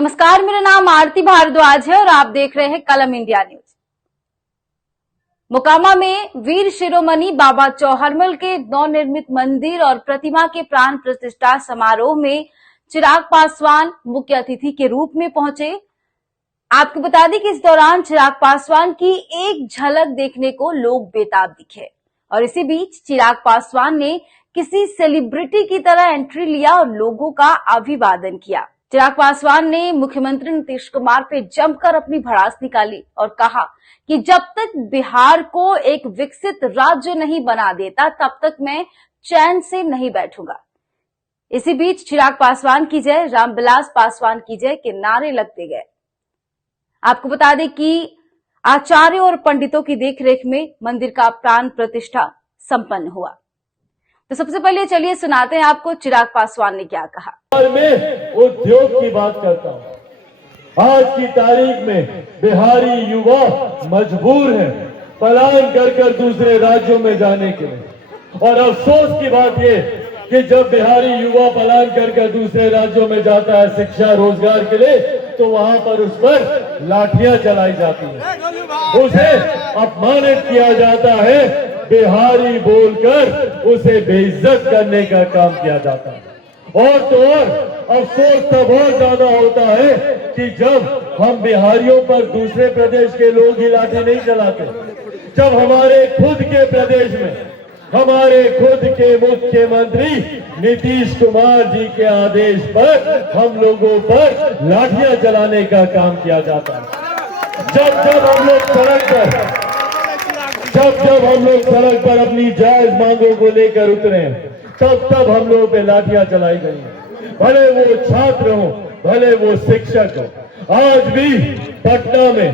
नमस्कार, मेरा नाम आरती भारद्वाज है और आप देख रहे हैं कलम इंडिया न्यूज। मोकामा में वीर शिरोमणि बाबा चौहरमल के नवनिर्मित मंदिर और प्रतिमा के प्राण प्रतिष्ठा समारोह में चिराग पासवान मुख्य अतिथि के रूप में पहुंचे। आपको बता दें कि इस दौरान चिराग पासवान की एक झलक देखने को लोग बेताब दिखे और इसी बीच चिराग पासवान ने किसी सेलिब्रिटी की तरह एंट्री लिया और लोगों का अभिवादन किया। चिराग पासवान ने मुख्यमंत्री नीतीश कुमार पे जमकर अपनी भड़ास निकाली और कहा कि जब तक बिहार को एक विकसित राज्य नहीं बना देता तब तक मैं चैन से नहीं बैठूंगा। इसी बीच चिराग पासवान की जय, रामविलास पासवान की जय के नारे लगते गए। आपको बता दें कि आचार्य और पंडितों की देखरेख में मंदिर का प्राण प्रतिष्ठा संपन्न हुआ। तो सबसे पहले चलिए सुनाते हैं आपको चिराग पासवान ने क्या कहा। में उद्योग की बात करता हूं। आज की तारीख में बिहारी युवा मजबूर है पलायन कर दूसरे राज्यों में जाने के लिए। और अफसोस की बात यह कि जब बिहारी युवा पलायन कर दूसरे राज्यों में जाता है शिक्षा रोजगार के लिए, तो वहां पर उस पर लाठियां चलाई जाती हैं, उसे अपमानित किया जाता है, बिहारी बोलकर उसे बेइज्जत करने का काम किया जाता है। और तो और अफसोस तब और ज्यादा होता है कि जब हम बिहारियों पर दूसरे प्रदेश के लोग ही लाठी नहीं चलाते, जब हमारे खुद के प्रदेश में हमारे खुद के मुख्यमंत्री नीतीश कुमार जी के आदेश पर हम लोगों पर लाठियां चलाने का काम किया जाता है। जब हम लोग सड़क पर अपनी जायज मांगों को लेकर उतरे, तब हम लोगों पे लाठियां चलाई गई, भले वो छात्र हो, भले वो शिक्षक हो। आज भी पटना में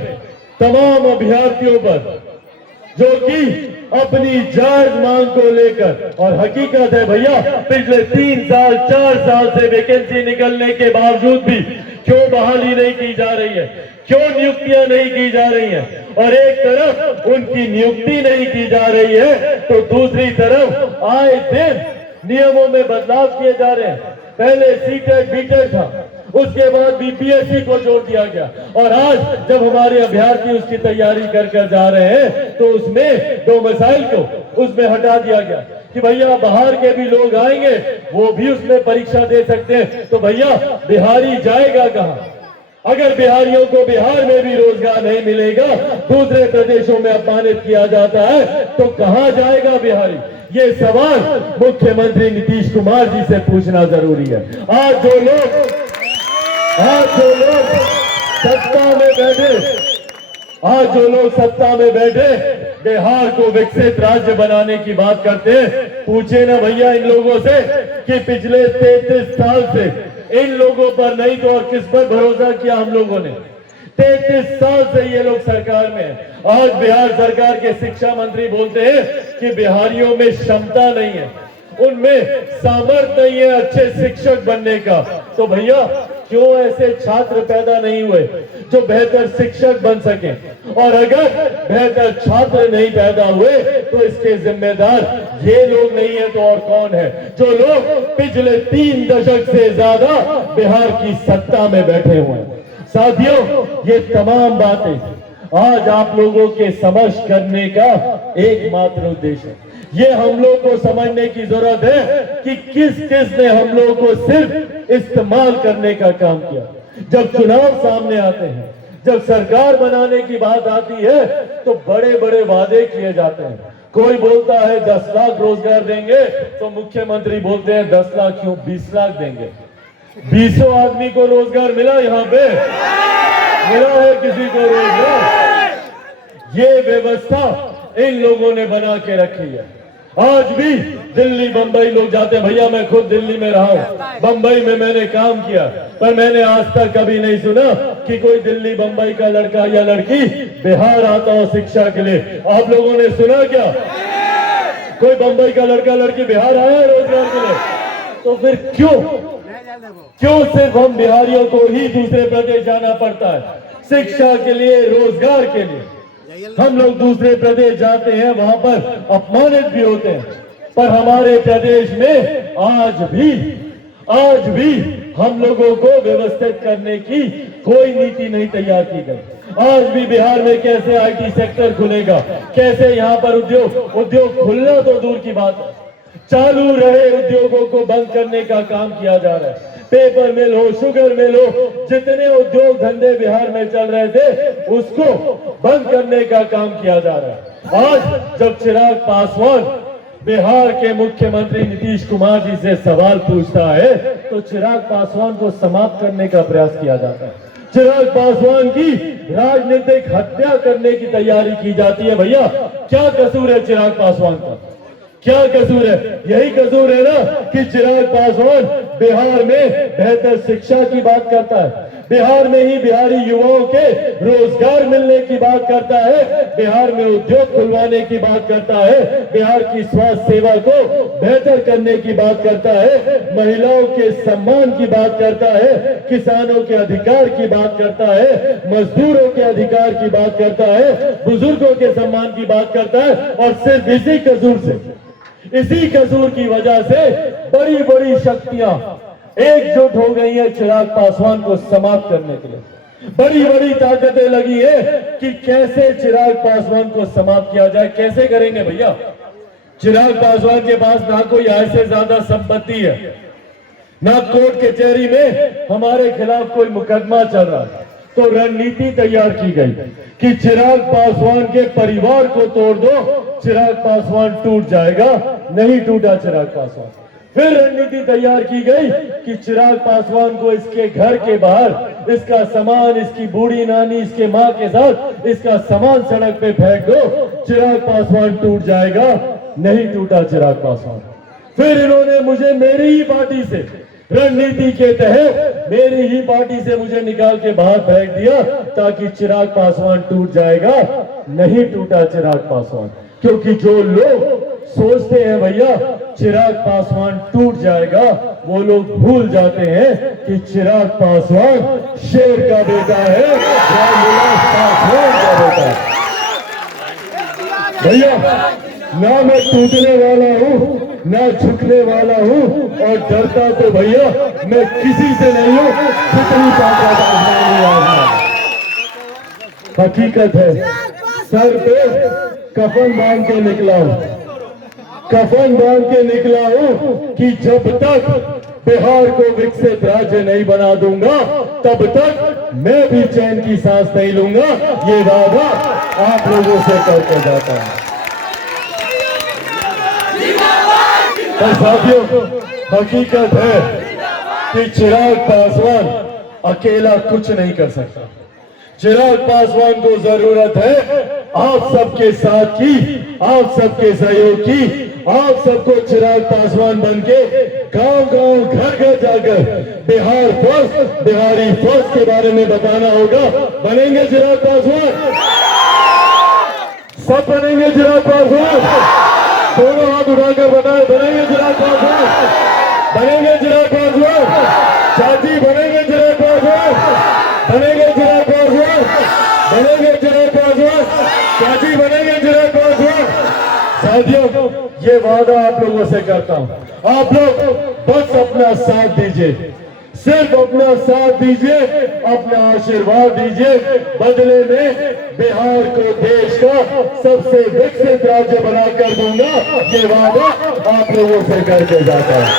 तमाम अभ्यर्थियों पर जो कि अपनी जायज मांग को लेकर, और हकीकत है भैया पिछले 3 साल 4 साल से वैकेंसी निकलने के बावजूद भी क्यों बहाली नहीं की जा रही है, क्यों नियुक्तियां नहीं की जा रही हैं। और एक तरफ उनकी नियुक्ति नहीं की जा रही है तो दूसरी तरफ आए दिन नियमों में बदलाव किए जा रहे हैं। पहले सीटेट बीटेट था, उसके बाद बीपीएससी को जोड़ दिया गया, और आज जब हमारे अभ्यर्थी उसकी तैयारी कर जा रहे हैं तो उसमें डोमिसाइल को उसमें हटा दिया गया कि भैया बाहर के भी लोग आएंगे, वो भी उसमें परीक्षा दे सकते हैं। तो भैया बिहारी जाएगा कहां? अगर बिहारियों को बिहार में भी रोजगार नहीं मिलेगा, दूसरे प्रदेशों में अपमानित किया जाता है, तो कहां जाएगा बिहारी? ये सवाल मुख्यमंत्री नीतीश कुमार जी से पूछना जरूरी है। आज जो लोग सत्ता में बैठे बिहार को विकसित राज्य बनाने की बात करते हैं, पूछे ना भैया इन लोगों से कि पिछले 33 साल से इन लोगों पर नहीं तो और किस पर भरोसा किया हम लोगों ने। 33 साल से ये लोग सरकार में है। आज बिहार सरकार के शिक्षा मंत्री बोलते हैं कि बिहारियों में क्षमता नहीं है, उनमें सामर्थ्य नहीं है अच्छे शिक्षक बनने का। तो भैया क्यों ऐसे छात्र पैदा नहीं हुए जो बेहतर शिक्षक बन सके? और अगर बेहतर छात्र नहीं पैदा हुए तो इसके जिम्मेदार ये लोग नहीं है तो और कौन है? जो लोग पिछले 3 दशक से ज्यादा बिहार की सत्ता में बैठे हुए हैं। साथियों, ये तमाम बातें आज आप लोगों के समझ करने का एकमात्र उद्देश्य है। ये हम लोग को समझने की जरूरत है कि किस ने हम लोगों को सिर्फ इस्तेमाल करने का काम किया। जब चुनाव सामने आते हैं, जब सरकार बनाने की बात आती है, तो बड़े बड़े वादे किए जाते हैं। कोई बोलता है 10 लाख रोजगार देंगे, तो मुख्यमंत्री बोलते हैं 10 लाख क्यों 20 लाख देंगे। 20 आदमी को रोजगार मिला? यहाँ पे मिला है किसी को रोजगार? ये व्यवस्था इन लोगों ने बना के रखी है। आज भी दिल्ली बंबई लोग जाते हैं। भैया मैं खुद दिल्ली में रहा हूं, बंबई में मैंने काम किया, पर मैंने आज तक कभी नहीं सुना कि कोई दिल्ली बंबई का लड़का या लड़की बिहार आता हो शिक्षा के लिए। आप लोगों ने सुना क्या? कोई बंबई का लड़का लड़की बिहार आया है रोजगार के लिए? तो फिर क्यों सिर्फ हम बिहारियों को ही दूसरे प्रदेश जाना पड़ता है शिक्षा के लिए, रोजगार के लिए? हम लोग दूसरे प्रदेश जाते हैं, वहां पर अपमानित भी होते हैं, पर हमारे प्रदेश में आज भी आज भी हम लोगों को व्यवस्थित करने की कोई नीति नहीं तैयार की गई। आज भी बिहार में कैसे आईटी सेक्टर खुलेगा, कैसे यहाँ पर उद्योग खुलना तो दूर की बात है, चालू रहे उद्योगों को बंद करने का काम किया जा रहा है। पेपर मिल हो, शुगर मिल हो, जितने उद्योग धंधे बिहार में चल रहे थे उसको बंद करने का काम किया जा रहा है। आज जब चिराग पासवान बिहार के मुख्यमंत्री नीतीश कुमार जी से सवाल पूछता है तो चिराग पासवान को समाप्त करने का प्रयास किया जाता है। चिराग पासवान की राजनीतिक हत्या करने की तैयारी की जाती है। भैया क्या कसूर है चिराग पासवान का, क्या कसूर है? यही कसूर है ना कि चिराग पासवान बिहार में बेहतर शिक्षा की बात करता है, बिहार में ही बिहारी युवाओं के रोजगार मिलने की बात करता है, बिहार में उद्योग खुलवाने की बात करता है, बिहार की स्वास्थ्य सेवा को बेहतर करने की बात करता है, महिलाओं के सम्मान की बात करता है, किसानों के अधिकार की बात करता है, मजदूरों के अधिकार की बात करता है, बुजुर्गों के सम्मान की बात करता है। और सिर्फ इसी कसूर की वजह से बड़ी बड़ी शक्तियां एकजुट हो गई है चिराग पासवान को समाप्त करने के लिए। बड़ी बड़ी ताकतें लगी है कि कैसे चिराग पासवान को समाप्त किया जाए। कैसे करेंगे भैया? चिराग पासवान के पास ना कोई आय से ज्यादा संपत्ति है, ना कोर्ट कचहरी में हमारे खिलाफ कोई मुकदमा चल रहा है। तो रणनीति तैयार की गई कि चिराग पासवान के परिवार को तोड़ दो, चिराग पासवान टूट जाएगा। नहीं टूटा चिराग पासवान। फिर रणनीति तैयार की गई कि चिराग पासवान को इसके घर के बाहर इसका सामान, इसकी बूढ़ी नानी, इसके माँ के साथ इसका सामान सड़क पे फेंक दो, चिराग पासवान टूट जाएगा। नहीं टूटा चिराग पासवान। फिर इन्होंने मुझे मेरी ही पार्टी से, रणनीति के तहत मेरी ही पार्टी से मुझे निकाल के बाहर फेंक दिया ताकि चिराग पासवान टूट जाएगा। नहीं टूटा चिराग पासवान, क्योंकि जो लोग सोचते हैं भैया चिराग पासवान टूट जाएगा, वो लोग भूल जाते हैं कि चिराग पासवान शेर का बेटा है, रामविलास पासवान का बेटा है। भैया ना मैं टूटने वाला हूँ, ना झुकने वाला हूँ, और डरता तो भैया मैं किसी से नहीं हूँ, कितनी ताकत आजमानी आजमा। हकीकत है, सर पे कफन बांध के निकला हूँ, कफन बांध के निकला हूँ कि जब तक बिहार को विकसित राज्य नहीं बना दूंगा तब तक मैं भी चैन की सांस नहीं लूंगा। ये वादा आप लोगों से करके जाता हूं। पर साथियों, हकीकत है कि चिराग पासवान अकेला कुछ नहीं कर सकता। चिराग पासवान को जरूरत है आप सबके साथ की, आप सबके सहयोग की। आप सबको चिराग पासवान बनके गांव-गांव, घर-घर जाकर बिहार फर्स्ट, बिहारी फर्स्ट के बारे में बताना होगा। बनेंगे चिराग पासवान? सब बनेंगे चिराग पासवान? दोनों हाथ उठाकर बताए, बनेंगे चिराग पासवान? बनेंगे चिराग पासवान? चाची बनेंगे चिराग पासवान? बनेंगे चिराग पासवान? बनेंगे चिराग पासवान? चाची बनेंगे चिराग पासवान? साथियों, ये वादा आप लोगों से करता हूं। आप लोग बस अपना साथ दीजिए, सिर्फ अपना साथ दीजिए, अपना आशीर्वाद दीजिए। बदले में बिहार को देश का सबसे विकसित राज्य बनाकर दूंगा। ये वादा आप लोगों से करके जाता है।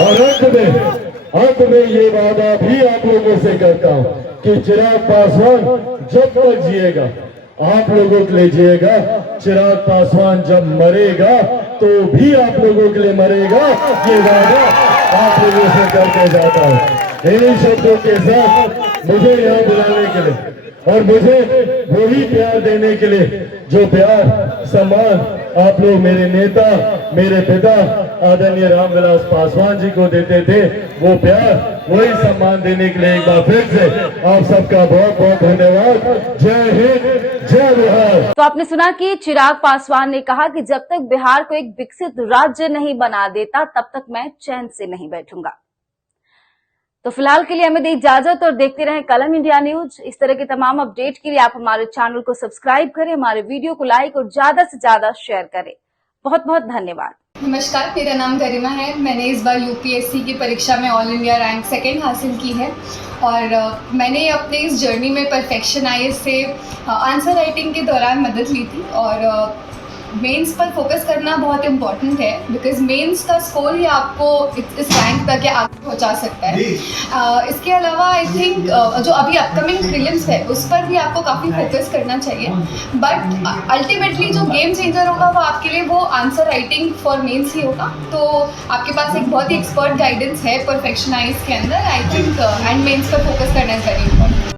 और अंत में ये वादा भी आप लोगों से करता हूं कि चिराग पासवान जब तक जिएगा आप लोगों के लिए जिएगा, चिराग पासवान जब मरेगा तो भी आप लोगों के लिए मरेगा। ये वादा आप लोगों से करके जाता हूं। इन्हीं शब्दों के साथ मुझे यहाँ बुलाने के लिए और मुझे वही प्यार देने के लिए जो प्यार, सम्मान आप लोग मेरे नेता, मेरे पिता आदरणीय रामविलास पासवान जी को देते थे, वो प्यार, वही सम्मान देने के लिए एक बार फिर से आप सबका बहुत बहुत धन्यवाद। जय हिंद, जय बिहार। तो आपने सुना कि चिराग पासवान ने कहा कि जब तक बिहार को एक विकसित राज्य नहीं बना देता तब तक मैं चैन से नहीं बैठूंगा। तो फिलहाल के लिए हमें दे इजाजत और देखते रहें कलम इंडिया न्यूज। इस तरह के तमाम अपडेट के लिए आप हमारे चैनल को सब्सक्राइब करें, हमारे वीडियो को लाइक और ज्यादा से ज्यादा शेयर करें। बहुत बहुत धन्यवाद। नमस्कार, मेरा नाम गरिमा है। मैंने इस बार यूपीएससी की परीक्षा में ऑल इंडिया रैंक सेकंड हासिल की है और मैंने अपने इस जर्नी में परफेक्शन आईएएस से आंसर राइटिंग के दौरान मदद ली थी और मेंस पर फोकस करना बहुत इम्पॉर्टेंट है बिकॉज मेंस का स्कोर ही आपको इस रैंक तक या आगे पहुंचा सकता है। इसके अलावा आई थिंक जो अभी अपकमिंग प्रीलिम्स है उस पर भी आपको काफ़ी फोकस करना चाहिए, बट अल्टीमेटली जो गेम चेंजर होगा वो आपके लिए वो आंसर राइटिंग फॉर मेंस ही होगा। तो आपके पास एक बहुत ही एक्सपर्ट गाइडेंस है परफेक्शन आईएएस के अंदर, आई थिंक, एंड मेंस पर फोकस करना इज वेरी इंपॉर्टेंट।